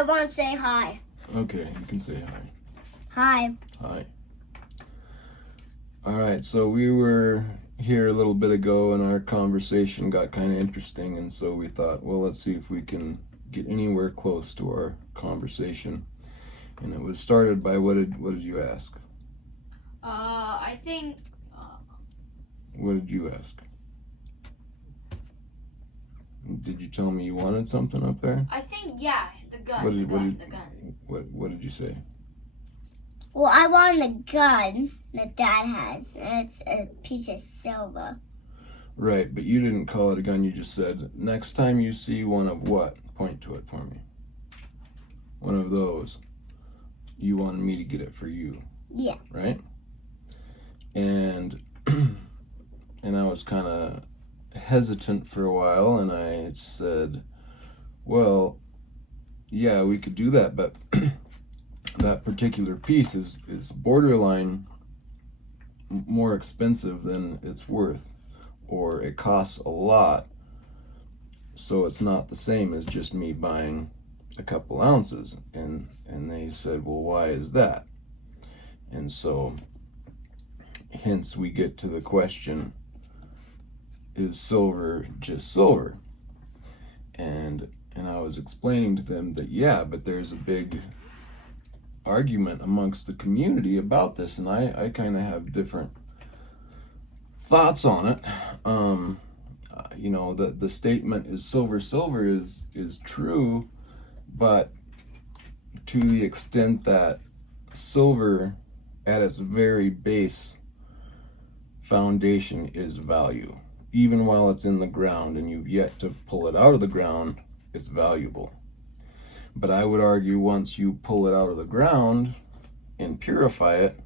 I want to say hi. Okay, you can say hi. Hi. Hi. All right, so we were here a little bit ago and our conversation got kind of interesting, and so we thought, well, let's see if we can get anywhere close to our conversation. And it was started by what did you ask? I think. What did you ask? Did you tell me you wanted something up there? I think the gun. What the did gun. what did you say? Well, I want the gun that Dad has, and it's a piece of silver. Right, but you didn't call it a gun. You just said, next time you see one of what? Point to it for me. One of those. You wanted me to get it for you. Yeah. Right? And and I was kind of hesitant for a while, and I said, well, yeah, we could do that, but that particular piece is borderline more expensive than it's worth, or it costs a lot, so it's not the same as just me buying a couple ounces. And they said, well, why is that? And so hence we get to the question, is silver just silver? And I was explaining to them that yeah, but there's a big argument amongst the community about this, and I kind of have different thoughts on it. You know, the statement is silver is true, but to the extent that silver at its very base foundation is value. Even while it's in the ground and you've yet to pull it out of the ground, it's valuable. But I would argue once you pull it out of the ground and purify it,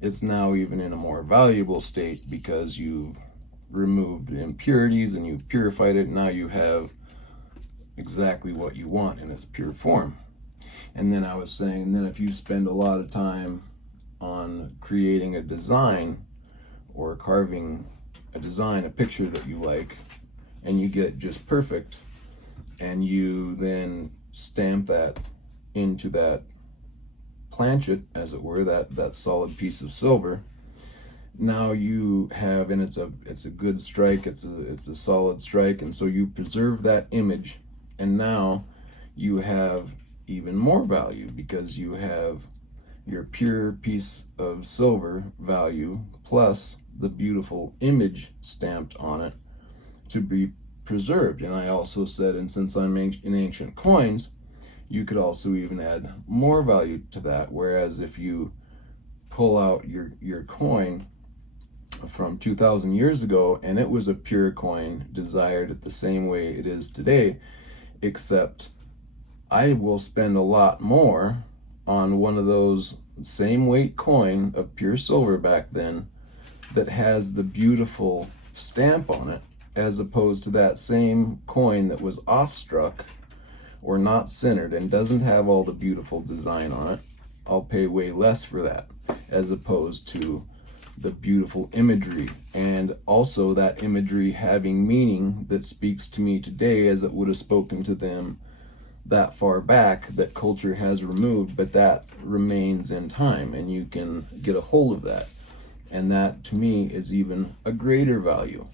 it's now even in a more valuable state because you've removed the impurities and you've purified it. Now you have exactly what you want in its pure form. And then I was saying, then if you spend a lot of time on creating a design or carving a design, a picture that you like, and you get it just perfect, and you then stamp that into that planchet, as it were, that solid piece of silver, now you have, and it's a good strike, it's a solid strike, and so you preserve that image, and now you have even more value because you have your pure piece of silver value plus the beautiful image stamped on it to be preserved. And I also said, and since I'm in ancient coins, you could also even add more value to that. Whereas if you pull out your coin from 2,000 years ago and it was a pure coin desired at the same way it is today, except I will spend a lot more on one of those same weight coin of pure silver back then that has the beautiful stamp on it, as opposed to that same coin that was off-struck or not centered and doesn't have all the beautiful design on it. I'll pay way less for that, as opposed to the beautiful imagery, and also that imagery having meaning that speaks to me today as it would have spoken to them that far back, that culture has removed, but that remains in time and you can get a hold of that. And that to me is even a greater value.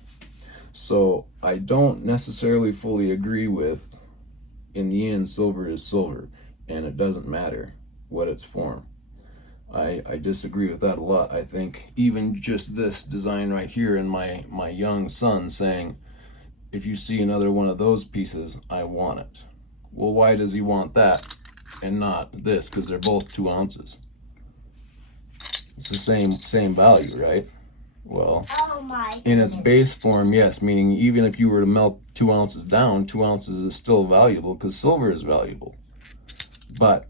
So I don't necessarily fully agree with, in the end, silver is silver and it doesn't matter what its form. I disagree with that a lot. I think even just this design right here in my young son saying, if you see another one of those pieces, I want it. Well, why does he want that and not this? Because they're both 2 ounces. It's the same value, right? Well, Oh my in its goodness. base form, yes, meaning even if you were to melt 2 ounces down, 2 ounces is still valuable because silver is valuable. But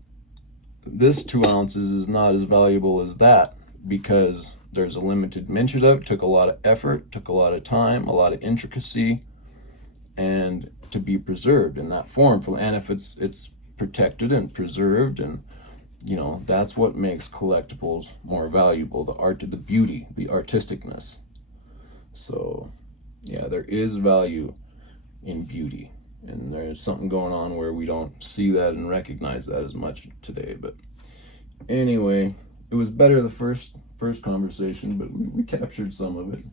this 2 ounces is not as valuable as that because there's a limited mention of it, took a lot of effort, took a lot of time, a lot of intricacy, and to be preserved in that form. And if it's protected and preserved, and you know, that's what makes collectibles more valuable, the art, the beauty, the artisticness. So yeah, there is value in beauty, And there's something going on where we don't see that and recognize that as much today. But anyway, it was better the first conversation, but we captured some of it.